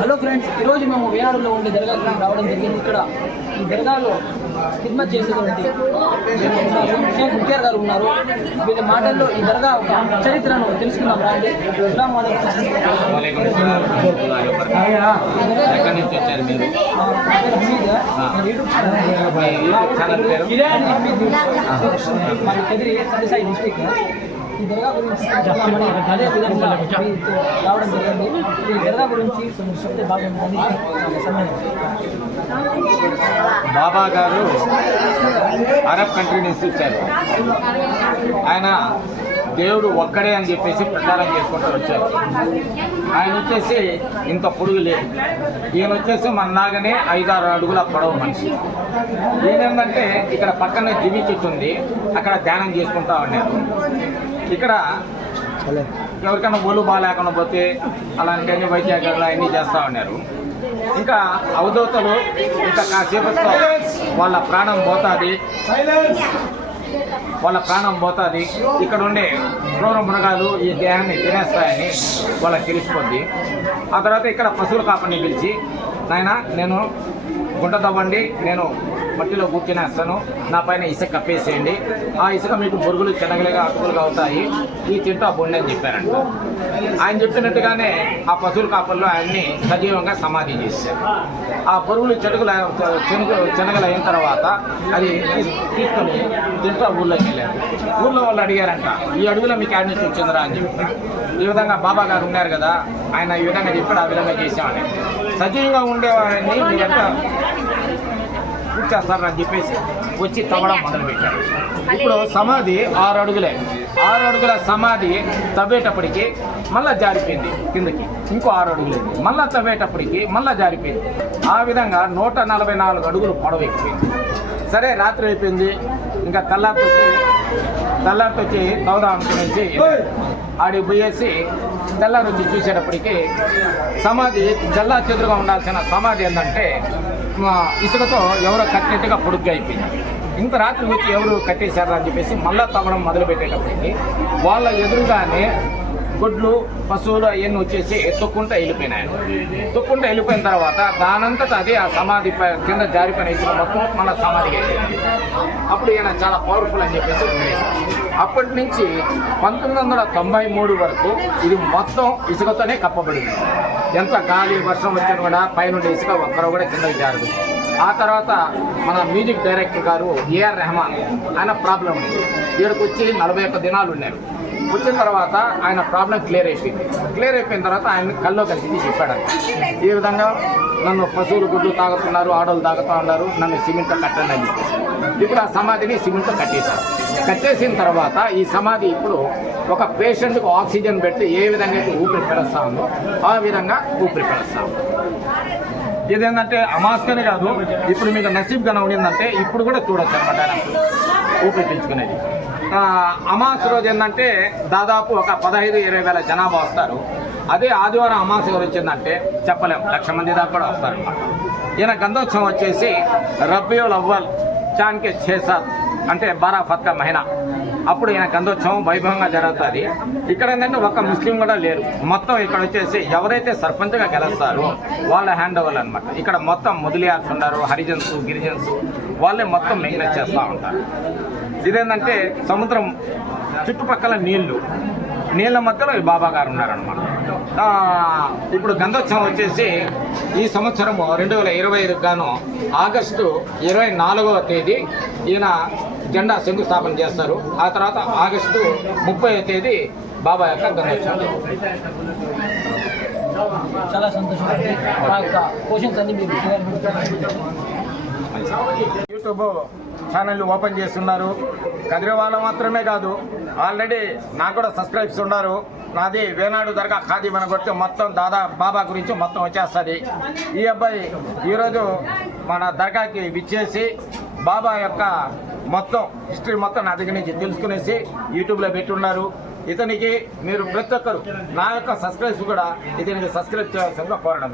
Hello friends, ఈరోజు మేము వేనాడులో ఉండే దర్గాకి రావడం జరిగింది. ఇక్కడ ఈ దర్గాలో ఖిద్మత్ చేసేటువంటి షేక్ ముఖ్యార్ గారు ఉన్నారు. వీళ్ళ మాటల్లో ఈ దర్గా చరిత్రను తెలుసుకుందాం రండి. డిస్ట్రిక్ట్ ఈ దర్గా గురించి అదే విధంగా రావడం జరిగింది. ఈ దర్గా గురించి చెప్తే బాగుంటుంది. బాబా గారు అరబ్ కంట్రీ నుంచి వచ్చారు. ఆయన దేవుడు ఒక్కడే అని చెప్పేసి ప్రచారం చేసుకుంటూ వచ్చారు. ఆయన వచ్చేసి ఇంత పొడుగు లేదు. ఈయన వచ్చేసి మన నాగనే 5-6 అడుగుల పొడవు మనిషి. ఈయనేంటంటే ఇక్కడ పక్కనే దివి చెట్టు ఉంది, అక్కడ ధ్యానం చేసుకుంటా ఉన్నారు. ఇక్కడ ఎవరికైనా ఒళ్ళు బాగాలేకుండా పోతే అలాంటి అన్ని వైద్యాలు అన్నీ చేస్తూ ఉన్నారు. ఇంకా అవధూతలు ఇంకా కాసేపట్లో వాళ్ళ ప్రాణం పోతుంది, ఇక్కడ ఉండే క్రూర మృగాలు ఈ దేహాన్ని తినేస్తాయని వాళ్ళకి తెలిసిపోద్ది. ఆ తర్వాత ఇక్కడ పశువుల కాపని పిలిచి, నాయన నేను గుంట తవ్వండి, నేను మట్టిలో కూర్చునేస్తాను, నా పైన ఇసుక కప్పేసేయండి, ఆ ఇసుక మీకు బొరుగులు చెనగలుగా అటుకులుగా అవుతాయి, ఈ తింటూ బొండి అని చెప్పారంట. ఆయన చెప్పినట్టుగానే ఆ పశువుల కాపల్లో ఆయన్ని సజీవంగా సమాధి చేశారు. ఆ బొరుగులు చెనగలు అయిన తర్వాత అది తీసుకొని తింటూ ఊళ్ళోకి వెళ్ళారు. ఊళ్ళో వాళ్ళు అడిగారంట, ఈ అడుగులో మీకు యాడ్ నుంచి వచ్చిందిరా అని చెప్పారు. ఈ విధంగా బాబా గారు ఉన్నారు కదా, ఆయన ఈ విధంగా చెప్పాడు, ఆ విధంగా చేసామని. సజీవంగా ఉండేవాడిని మీరంతా చేస్తారని చెప్పేసి వచ్చి తవ్వడం మొదలుపెట్టారు. ఇప్పుడు సమాధి 6 అడుగులే. 6 అడుగుల సమాధి తవ్వేటప్పటికి మళ్ళా జారిపోయింది కిందకి. ఇంకో 6 అడుగులు మళ్ళా తవ్వేటప్పటికి మళ్ళా జారిపోయింది. ఆ విధంగా 144 అడుగులు పొడవు ఎక్కిపోయింది. సరే, రాత్రి అయిపోయింది. ఇంకా తెల్లారితొచ్చి తవ్వుదాం అనుకునేసి ఆడికి పోయేసి తెల్లారి వచ్చి చూసేటప్పటికి సమాధి చెల్లా చెదురుగా ఉండాల్సిన సమాధి ఏంటంటే ఇసుకతో ఎవరో కట్టినట్టుగా పొడుగ్గా అయిపోయింది. ఇంత రాత్రి వచ్చి ఎవరు కట్టేశారు అని చెప్పేసి మళ్ళా తవ్వడం మొదలుపెట్టేటప్పటికి వాళ్ళ ఎదురుగానే గొడ్లు పశువులు అవన్నీ వచ్చేసి తొక్కుంటూ వెళ్ళిపోయినాయి. తొక్కుంటూ వెళ్ళిపోయిన తర్వాత దానంతటా అదే ఆ సమాధి కింద జారిపోయిన ఇసుక మొత్తం మన సమాధికి వెళ్ళింది. అప్పుడు ఈయన చాలా పవర్ఫుల్ అని చెప్పేసి వదిలేశారు. అప్పటి నుంచి 1993 వరకు ఇది మొత్తం ఇసుకతోనే కప్పబడింది. ఎంత గాలి వర్షం వచ్చినా కూడా పైనుండి ఇసుక ఒక్కరు కూడా కిందకి జారదు. ఆ తర్వాత మన మ్యూజిక్ డైరెక్టర్ గారు ఏఆర్ రెహమాన్, ఆయన ప్రాబ్లం ఉంది. ఇక్కడికి వచ్చి 41 దినాలు ఉన్నారు. వచ్చిన తర్వాత ఆయన ప్రాబ్లం క్లియర్ అయిపోయింది. క్లియర్ అయిపోయిన తర్వాత ఆయన కల్లో కలిసి చెప్పాడు, ఈ విధంగా నన్ను పశువులు గుడ్లు తాగుతున్నారు, ఆడోళ్ళు తాగుతూ ఉన్నారు, నన్ను సిమెంట్తో కట్టండి అని చెప్పేసి. ఇప్పుడు ఆ సమాధిని సిమెంట్తో కట్టేశారు. కట్టేసిన తర్వాత ఈ సమాధి ఇప్పుడు ఒక పేషెంట్కు ఆక్సిజన్ పెట్టి ఏ విధంగా అయితే ఊపిరి పీలుస్తా ఉందో ఆ విధంగా ఊపిరి పీలుస్తా ఉంది. ఇదేంటంటే అమాస్కనే కాదు, ఇప్పుడు మీకు నసీబ్ గన ఉండిందంటే ఇప్పుడు కూడా చూడొచ్చు అనమాట ఆయన ఊపిరి పీల్చుకునేది. అమావాస్య రోజు ఏంటంటే దాదాపు ఒక 15-20 వేల జనాభా వస్తారు. అదే ఆదివారం అమావాస్య రోజు వచ్చిందంటే చెప్పలేం, 1,00,000 మంది దాకా కూడా వస్తారు అనమాట. ఈయన గంధోత్సవం వచ్చేసి రబీయుల్ అవ్వల్ చాన్కే 6 అంటే 12 ఫత్కా మహినా అప్పుడు ఈయన గంధోత్సవం వైభవంగా జరుగుతుంది. ఇక్కడ ఏంటంటే ఒక ముస్లిం కూడా లేరు. మొత్తం ఇక్కడ వచ్చేసి ఎవరైతే సర్పంచ్గా గెలుస్తారో వాళ్ళ హ్యాండ్ ఓవర్ అనమాట. ఇక్కడ మొత్తం ముదిలియార్స్ ఉన్నారు, హరిజన్స్, గిరిజన్స్ వాళ్ళే మొత్తం మెయింటైన్ చేస్తూ ఉంటారు. ఇదేంటంటే సముద్రం చుట్టుపక్కల నీళ్ళ మధ్యలో ఈ బాబా గారు ఉన్నారనమాట. ఇప్పుడు గంధోత్సవం వచ్చేసి ఈ సంవత్సరం 2025 గాను ఆగస్టు 24వ తేదీ ఈయన జెండా శంకుస్థాపన చేస్తారు. ఆ తర్వాత ఆగస్టు 30వ తేదీ బాబా యొక్క గంధోత్సవం. చాలా సంతోషం. మా యొక్క క్వశ్చన్స్ అన్ని మీరు యూట్యూబ్ ఛానల్ ఓపెన్ చేస్తున్నారు. కదిరివాళ్ళ మాత్రమే కాదు, ఆల్రెడీ నాకు కూడా సబ్స్క్రైబ్స్ ఉన్నారు. నాది వేనాడు దర్గా ఖాదీ మన కొడితే మొత్తం బాబా గురించి మొత్తం వచ్చేస్తుంది. ఈ అబ్బాయి ఈరోజు మన దర్గాకి విచ్చేసి బాబా యొక్క మొత్తం హిస్టరీ మొత్తం నా దగ్గర నుంచి తెలుసుకునేసి యూట్యూబ్లో పెట్టున్నారు. ఇతనికి మీరు ప్రతి ఒక్కరు నా యొక్క సబ్స్క్రైబ్స్ కూడా ఇతనికి సబ్స్క్రైబ్ చేయాల్సిందిగా కోరడం